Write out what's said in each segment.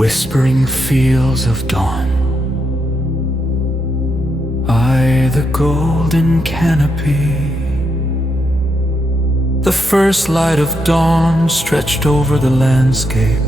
whispering fields of dawn. I, the golden canopy, the first light of dawn stretched over the landscape,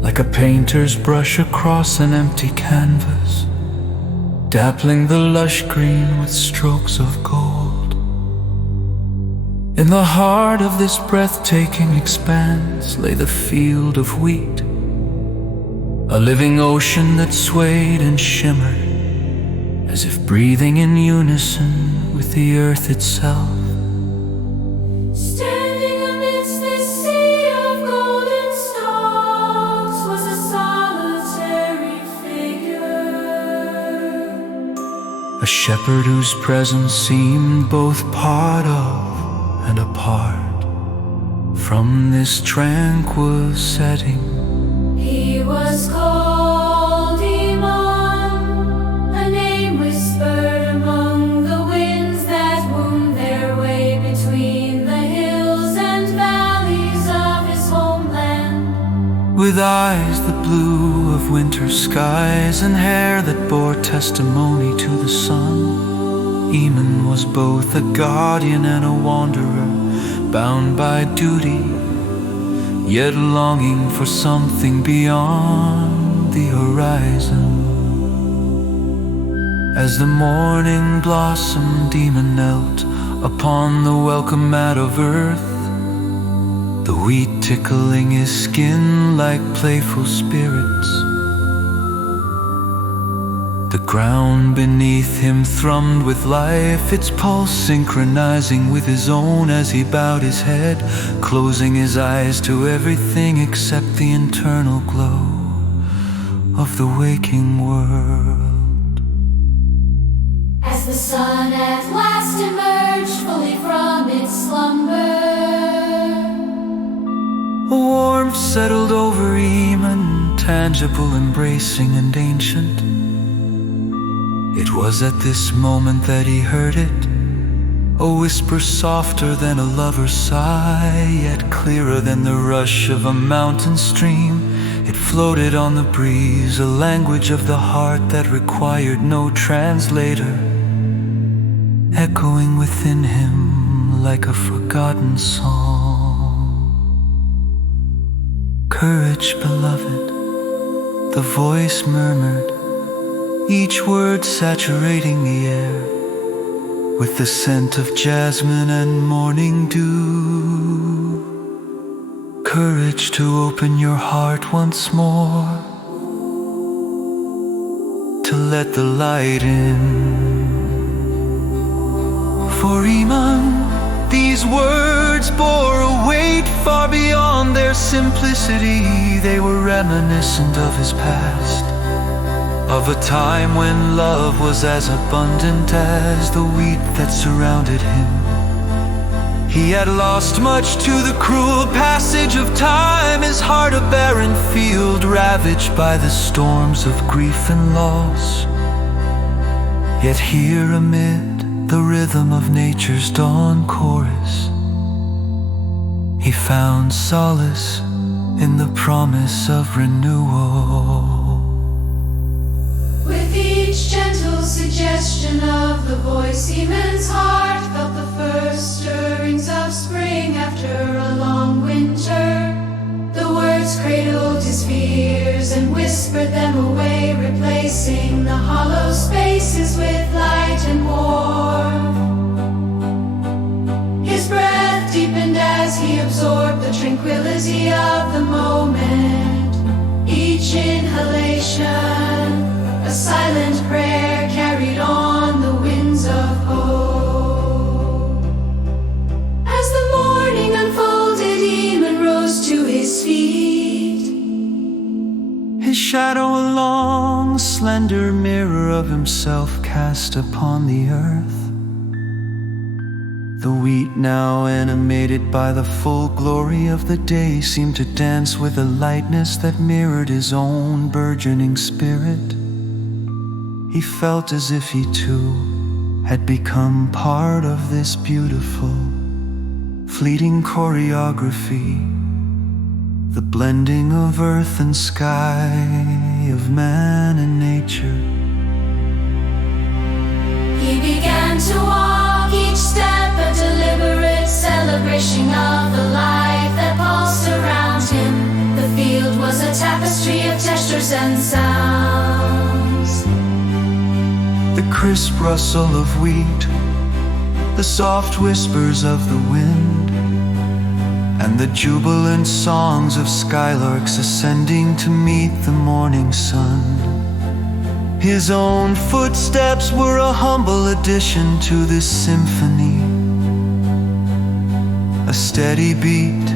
like a painter's brush across an empty canvas, dappling the lush green with strokes of gold. In the heart of this breathtaking expanse lay the field of wheat, a living ocean that swayed and shimmered, as if breathing in unison with the earth itself. Standing amidst this sea of golden stalks was a solitary figure, A shepherd whose presence seemed both part of and apart from this tranquil setting. he was called Iman, a name whispered among the winds that wound their way between the hills and valleys of his homeland. With eyes the blue of winter skies and hair that bore testimony to the sun, Iman was both a guardian and a wanderer, bound by duty, yet longing for something beyond the horizon. As the morning blossomed, Iman knelt upon the welcome mat of earth, the wheat tickling his skin like playful spirits. The ground beneath him thrummed with life, its pulse synchronizing with his own as he bowed his head, closing his eyes to everything except the internal glow of the waking world. As the sun at last emerged fully from its slumber, A warmth settled over Iman, tangible, embracing and ancient. It was at this moment that he heard it, a whisper softer than a lover's sigh, yet clearer than the rush of a mountain stream. It floated on the breeze, a language of the heart that required no translator, echoing within him like a forgotten song. Courage, beloved, the voice murmured, each word saturating the air with the scent of jasmine and morning dew. Courage to open your heart once more, to let the light in. For Iman, these words bore a weight far beyond their simplicity. They were reminiscent of his past, of a time when love was as abundant as the wheat that surrounded him. He had lost much to the cruel passage of time, his heart a barren field ravaged by the storms of grief and loss. Yet here amid the rhythm of nature's dawn chorus, he found solace in the promise of renewal. with each gentle suggestion of the voice, Iman's heart felt the first stirrings of spring after a long winter. The words cradled his fears and whispered them away, replacing the hollow spaces with light and warmth. His breath deepened as he absorbed the tranquility of the moment. Each inhalation, a silent prayer carried on the winds of hope. As the morning unfolded, Iman rose to his feet, His shadow a long, slender mirror of himself cast upon the earth. The wheat, now animated by the full glory of the day, seemed to dance with a lightness that mirrored his own burgeoning spirit. He felt as if he too had become part of this beautiful, fleeting choreography, the blending of earth and sky, of man and nature. He began to walk, each step a deliberate celebration of the life that pulsed around him. The field was a tapestry of textures and sounds. The crisp rustle of wheat, the soft whispers of the wind, and the jubilant songs of skylarks ascending to meet the morning sun. His own footsteps were a humble addition to this symphony, a steady beat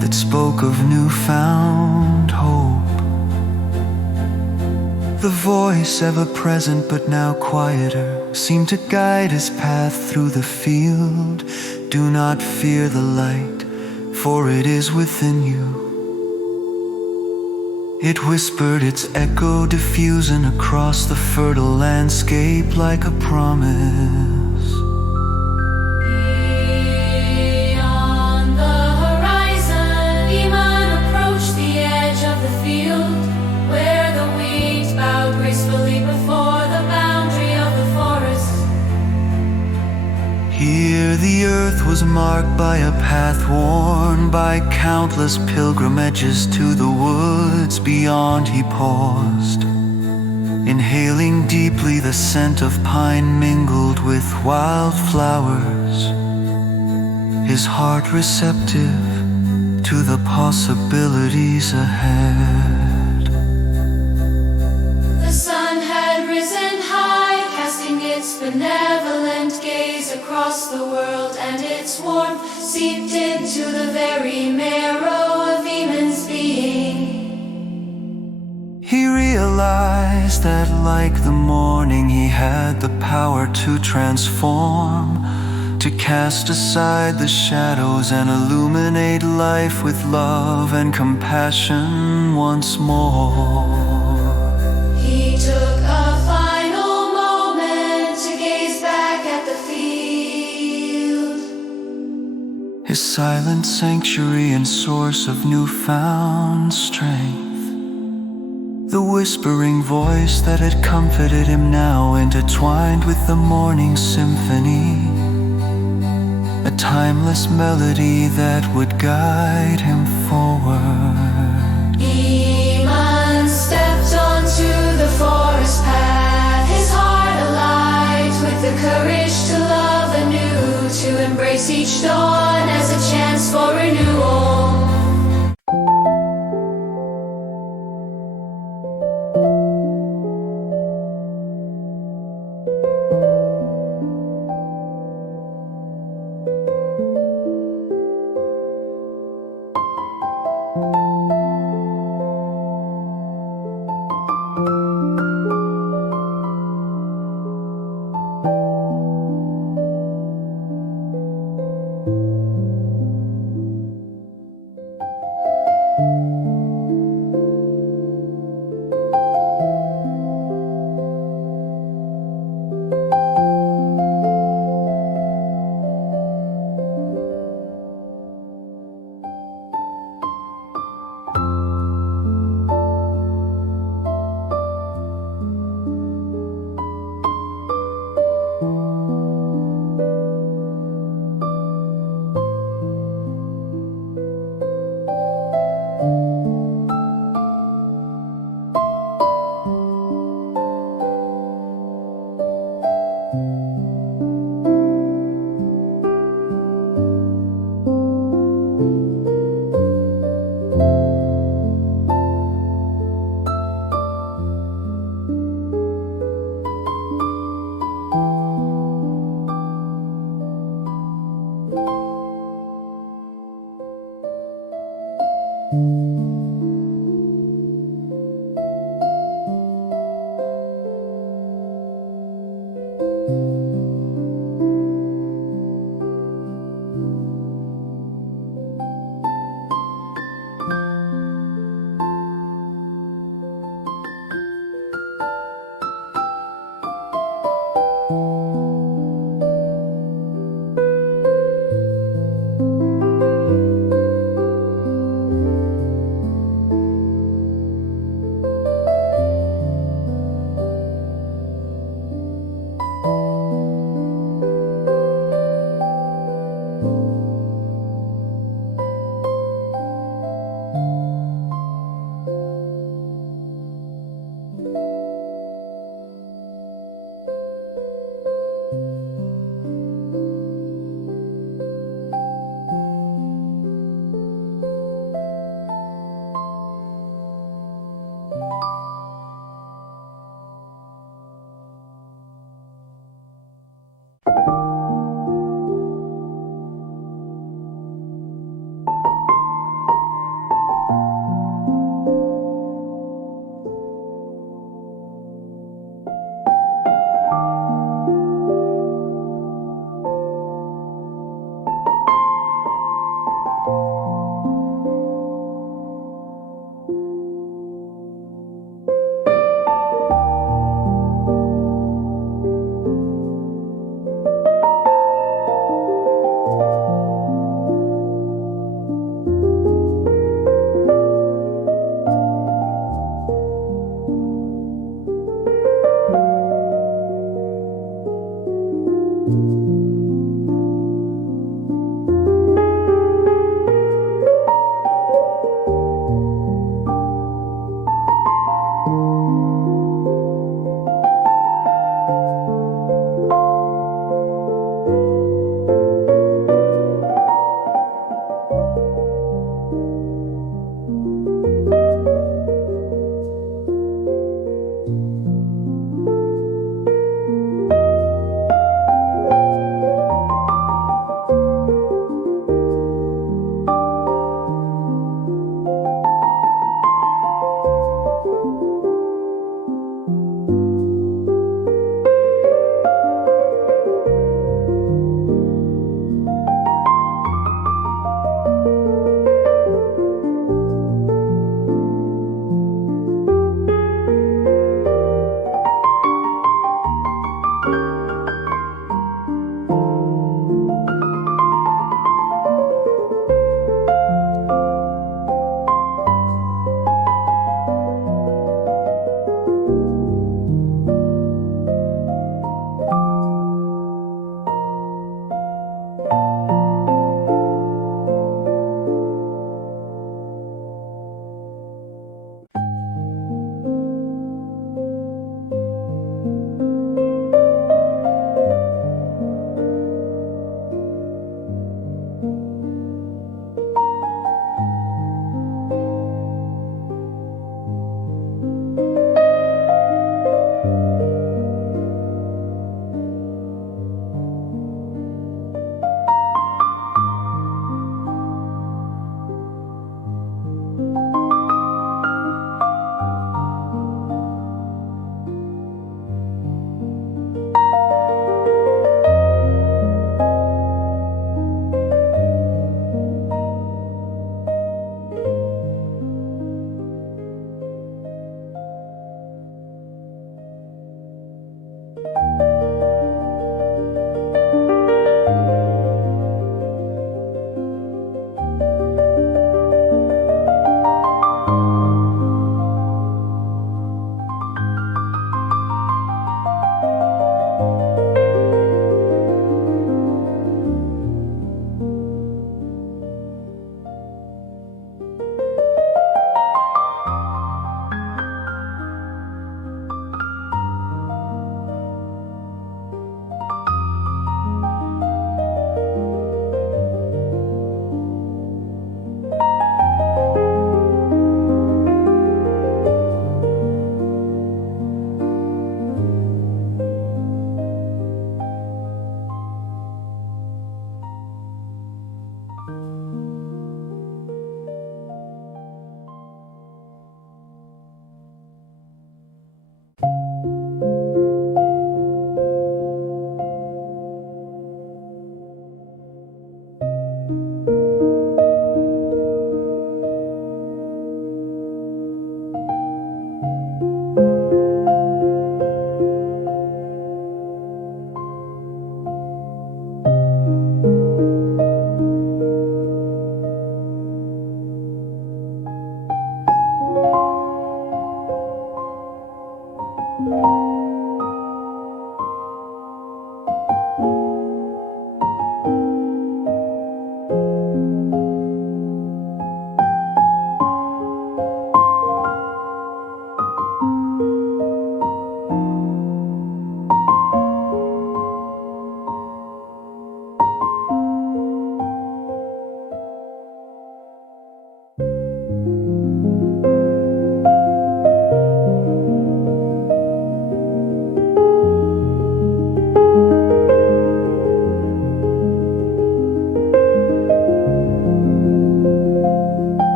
that spoke of newfound hope. The voice, ever present but now quieter, seemed to guide his path through the field. Do not fear the light, for it is within you. It whispered, its echo diffusing across the fertile landscape like a promise. Beyond the horizon, Eamon approached the edge of the field, where the wheat bowed gracefully before the boundary of the forest. Here the earth was marked by a path worn by countless pilgrimages to the woods. Beyond he paused, inhaling deeply the scent of pine mingled with wildflowers, his heart receptive to the possibilities ahead. The sun had risen high, casting its benevolent gaze across the world, and its warmth seeped into the very marrow of Eamon's being. He realized that like the morning he had the power to transform, to cast aside the shadows and illuminate life with love and compassion once more. He took a final moment to gaze back at the field, His silent sanctuary and source of newfound strength. The whispering voice that had comforted him now intertwined with the morning symphony, a timeless melody that would guide him forward. Eamon stepped onto the forest path, his heart alight with the courage to love anew, to embrace each dawn as a chance for renewal.